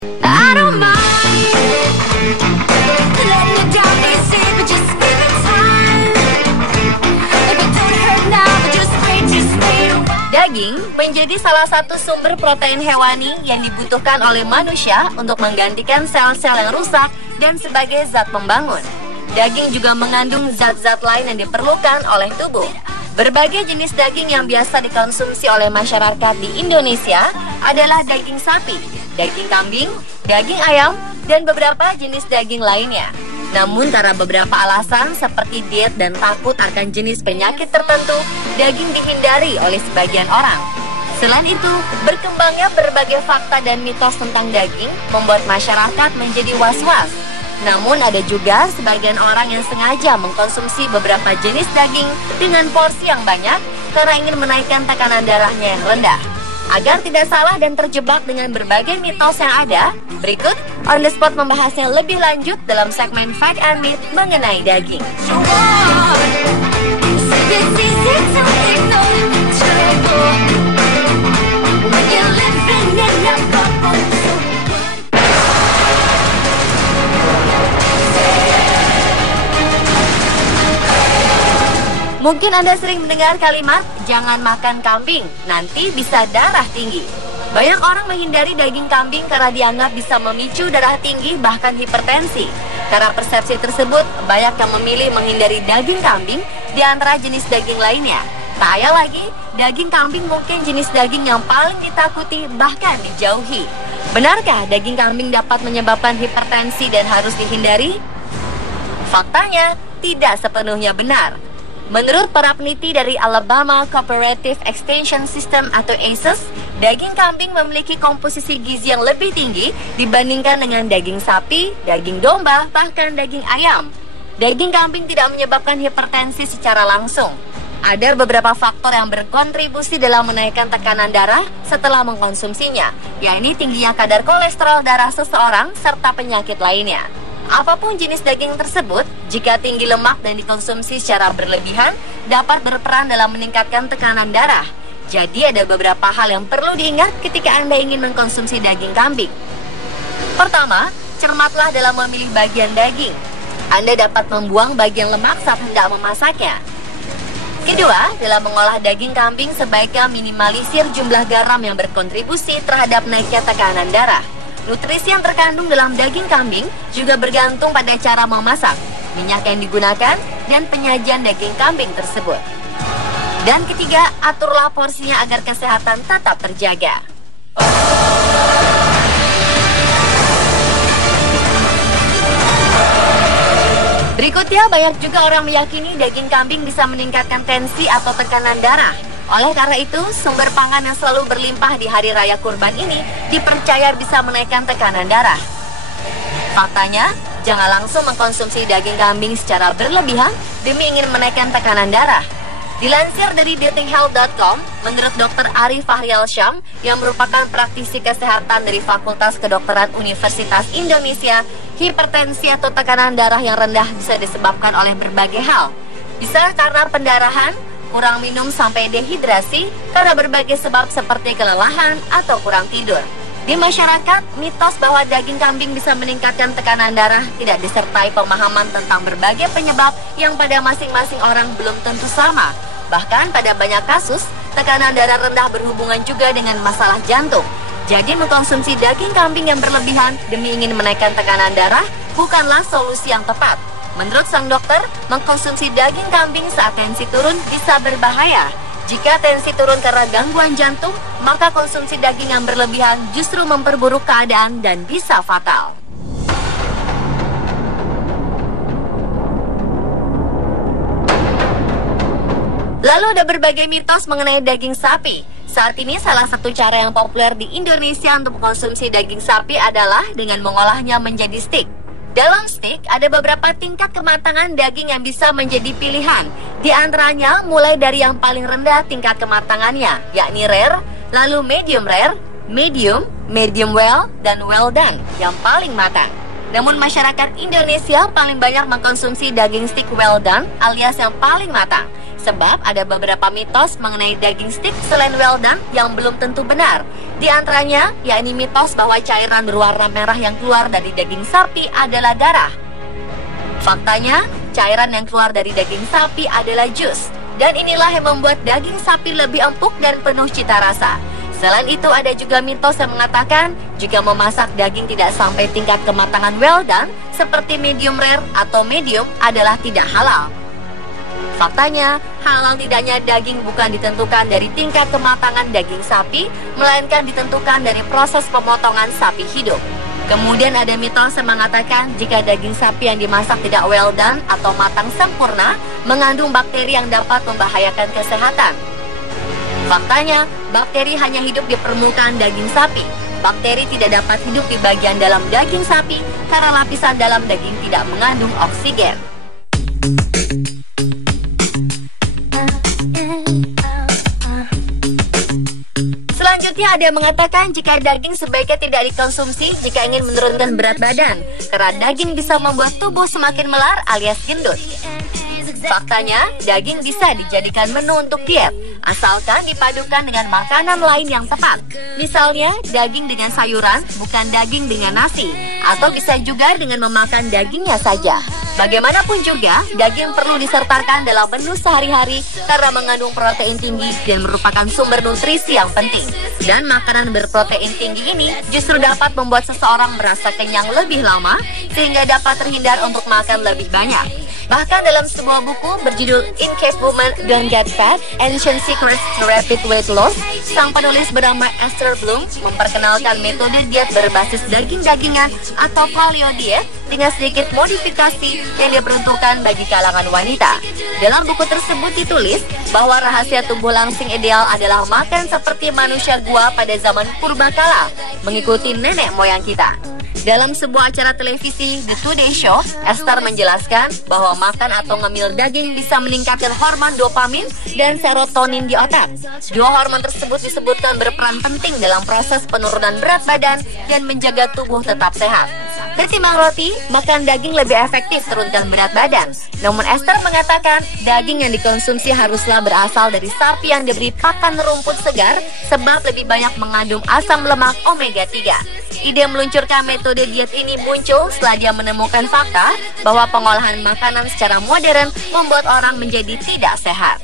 I don't mind letting you down easy, but just give it time. If it don't hurt now, but just wait a while. Daging menjadi salah satu sumber protein hewani yang dibutuhkan oleh manusia untuk menggantikan sel-sel yang rusak dan sebagai zat pembangun. Daging juga mengandung zat-zat lain yang diperlukan oleh tubuh. Berbagai jenis daging yang biasa dikonsumsi oleh masyarakat di Indonesia adalah daging sapi, daging kambing, daging ayam, dan beberapa jenis daging lainnya. Namun karena beberapa alasan seperti diet dan takut akan jenis penyakit tertentu, daging dihindari oleh sebagian orang. Selain itu, berkembangnya berbagai fakta dan mitos tentang daging membuat masyarakat menjadi was-was. Namun ada juga sebagian orang yang sengaja mengkonsumsi beberapa jenis daging dengan porsi yang banyak karena ingin menaikkan tekanan darahnya yang rendah. Agar tidak salah dan terjebak dengan berbagai mitos yang ada, berikut On The Spot membahasnya lebih lanjut dalam segmen Fact and Myth mengenai daging. So it's easy to ignore the trouble when you're living in a bubble. Mungkin Anda sering mendengar kalimat, jangan makan kambing, nanti bisa darah tinggi. Banyak orang menghindari daging kambing karena dianggap bisa memicu darah tinggi bahkan hipertensi. Karena persepsi tersebut, banyak yang memilih menghindari daging kambing di antara jenis daging lainnya. Tak ayal lagi, daging kambing mungkin jenis daging yang paling ditakuti bahkan dijauhi. Benarkah daging kambing dapat menyebabkan hipertensi dan harus dihindari? Faktanya, tidak sepenuhnya benar. Menurut para peneliti dari Alabama Cooperative Extension System atau ACES, daging kambing memiliki komposisi gizi yang lebih tinggi dibandingkan dengan daging sapi, daging domba, bahkan daging ayam. Daging kambing tidak menyebabkan hipertensi secara langsung. Ada beberapa faktor yang berkontribusi dalam menaikkan tekanan darah setelah mengkonsumsinya, yakni tingginya kadar kolesterol darah seseorang serta penyakit lainnya. Apapun jenis daging tersebut, jika tinggi lemak dan dikonsumsi secara berlebihan, dapat berperan dalam meningkatkan tekanan darah. Jadi ada beberapa hal yang perlu diingat ketika Anda ingin mengkonsumsi daging kambing. Pertama, cermatlah dalam memilih bagian daging. Anda dapat membuang bagian lemak saat hendak memasaknya. Kedua, dalam mengolah daging kambing sebaiknya minimalisir jumlah garam yang berkontribusi terhadap naiknya tekanan darah. Nutrisi yang terkandung dalam daging kambing juga bergantung pada cara memasak, minyak yang digunakan, dan penyajian daging kambing tersebut. Dan ketiga, aturlah porsinya agar kesehatan tetap terjaga. Berikutnya, banyak juga orang meyakini daging kambing bisa meningkatkan tensi atau tekanan darah. Oleh karena itu, sumber pangan yang selalu berlimpah di hari raya kurban ini dipercaya bisa menaikkan tekanan darah. Faktanya, jangan langsung mengkonsumsi daging kambing secara berlebihan demi ingin menaikkan tekanan darah. Dilansir dari datinghealth.com, menurut Dr. Arif Fahrial Syam yang merupakan praktisi kesehatan dari Fakultas Kedokteran Universitas Indonesia, hipertensi atau tekanan darah yang rendah bisa disebabkan oleh berbagai hal. Bisa karena pendarahan, kurang minum sampai dehidrasi, karena berbagai sebab seperti kelelahan atau kurang tidur. Di masyarakat, mitos bahwa daging kambing bisa meningkatkan tekanan darah tidak disertai pemahaman tentang berbagai penyebab yang pada masing-masing orang belum tentu sama. Bahkan pada banyak kasus, tekanan darah rendah berhubungan juga dengan masalah jantung. Jadi mengkonsumsi daging kambing yang berlebihan demi ingin menaikkan tekanan darah bukanlah solusi yang tepat. Menurut sang dokter, mengkonsumsi daging kambing saat tensi turun bisa berbahaya. Jika tensi turun karena gangguan jantung, maka konsumsi daging yang berlebihan justru memperburuk keadaan dan bisa fatal. Lalu ada berbagai mitos mengenai daging sapi. Saat ini salah satu cara yang populer di Indonesia untuk mengkonsumsi daging sapi adalah dengan mengolahnya menjadi steak. Dalam steak ada beberapa tingkat kematangan daging yang bisa menjadi pilihan. Di antaranya mulai dari yang paling rendah tingkat kematangannya, yakni rare, lalu medium rare, medium, medium well, dan well done yang paling matang. Namun masyarakat Indonesia paling banyak mengkonsumsi daging steak well done alias yang paling matang. Sebab ada beberapa mitos mengenai daging steak selain well done yang belum tentu benar. Di antaranya, yakni mitos bahwa cairan berwarna merah yang keluar dari daging sapi adalah darah. Faktanya, cairan yang keluar dari daging sapi adalah jus. Dan inilah yang membuat daging sapi lebih empuk dan penuh cita rasa. Selain itu, ada juga mitos yang mengatakan jika memasak daging tidak sampai tingkat kematangan well done, seperti medium rare atau medium adalah tidak halal. Faktanya, halal tidaknya daging bukan ditentukan dari tingkat kematangan daging sapi, melainkan ditentukan dari proses pemotongan sapi hidup. Kemudian ada mitos yang mengatakan jika daging sapi yang dimasak tidak well done atau matang sempurna, mengandung bakteri yang dapat membahayakan kesehatan. Faktanya, bakteri hanya hidup di permukaan daging sapi. Bakteri tidak dapat hidup di bagian dalam daging sapi karena lapisan dalam daging tidak mengandung oksigen. Selanjutnya ada yang mengatakan jika daging sebaiknya tidak dikonsumsi jika ingin menurunkan berat badan, karena daging bisa membuat tubuh semakin melar alias gendut. Faktanya, daging bisa dijadikan menu untuk diet, asalkan dipadukan dengan makanan lain yang tepat. Misalnya, daging dengan sayuran, bukan daging dengan nasi, atau bisa juga dengan memakan dagingnya saja. Bagaimanapun juga, daging perlu disertakan dalam menu sehari-hari karena mengandung protein tinggi dan merupakan sumber nutrisi yang penting. Dan makanan berprotein tinggi ini justru dapat membuat seseorang merasa kenyang lebih lama, sehingga dapat terhindar untuk makan lebih banyak. Bahkan dalam sebuah buku berjudul In Case Women Don't Get Fat, Ancient Secrets to Rapid Weight Loss, sang penulis bernama Esther Blum memperkenalkan metode diet berbasis daging-dagingan atau paleo diet dengan sedikit modifikasi yang diperuntukkan bagi kalangan wanita. Dalam buku tersebut ditulis bahwa rahasia tubuh langsing ideal adalah makan seperti manusia gua pada zaman purbakala, mengikuti nenek moyang kita. Dalam sebuah acara televisi The Today Show, Esther menjelaskan bahwa makan atau ngemil daging bisa meningkatkan hormon dopamin dan serotonin di otak. Dua hormon tersebut disebutkan berperan penting dalam proses penurunan berat badan dan menjaga tubuh tetap sehat. Ketimbang roti, makan daging lebih efektif turunkan berat badan. Namun Esther mengatakan daging yang dikonsumsi haruslah berasal dari sapi yang diberi pakan rumput segar sebab lebih banyak mengandung asam lemak omega 3. Ide meluncurkan metode diet ini muncul setelah dia menemukan fakta bahwa pengolahan makanan secara modern membuat orang menjadi tidak sehat.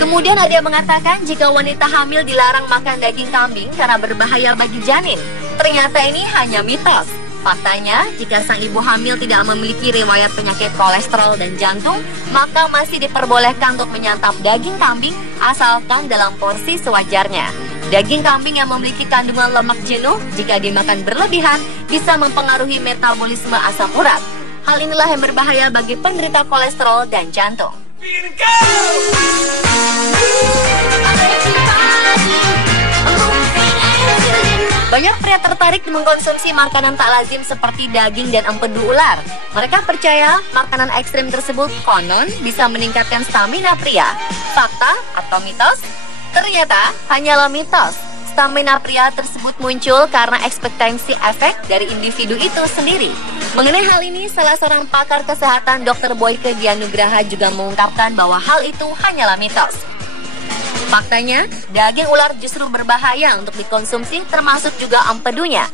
Kemudian ada yang mengatakan jika wanita hamil dilarang makan daging kambing karena berbahaya bagi janin. Ternyata ini hanya mitos. Faktanya, jika sang ibu hamil tidak memiliki riwayat penyakit kolesterol dan jantung, maka masih diperbolehkan untuk menyantap daging kambing asalkan dalam porsi sewajarnya. Daging kambing yang memiliki kandungan lemak jenuh jika dimakan berlebihan bisa mempengaruhi metabolisme asam urat. Hal inilah yang berbahaya bagi penderita kolesterol dan jantung. Banyak pria tertarik mengkonsumsi makanan tak lazim seperti daging dan empedu ular. Mereka percaya makanan ekstrim tersebut konon bisa meningkatkan stamina pria. Fakta atau mitos? Ternyata hanyalah mitos. Stamina pria tersebut muncul karena ekspektasi efek dari individu itu sendiri. Mengenai hal ini, salah seorang pakar kesehatan Dr. Boyke Dianugraha juga mengungkapkan bahwa hal itu hanyalah mitos. Faktanya, daging ular justru berbahaya untuk dikonsumsi termasuk juga empedunya.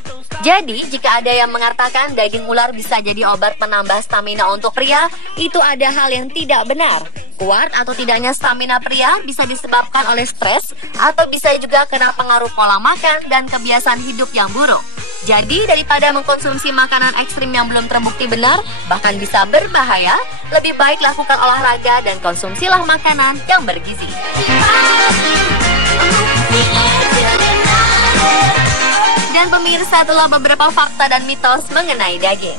Jadi, jika ada yang mengatakan daging ular bisa jadi obat penambah stamina untuk pria, itu ada hal yang tidak benar. Kuat atau tidaknya stamina pria bisa disebabkan oleh stres atau bisa juga kena pengaruh pola makan dan kebiasaan hidup yang buruk. Jadi, daripada mengkonsumsi makanan ekstrim yang belum terbukti benar, bahkan bisa berbahaya, lebih baik lakukan olahraga dan konsumsilah makanan yang bergizi. Dan pemirsa, itulah beberapa fakta dan mitos mengenai daging.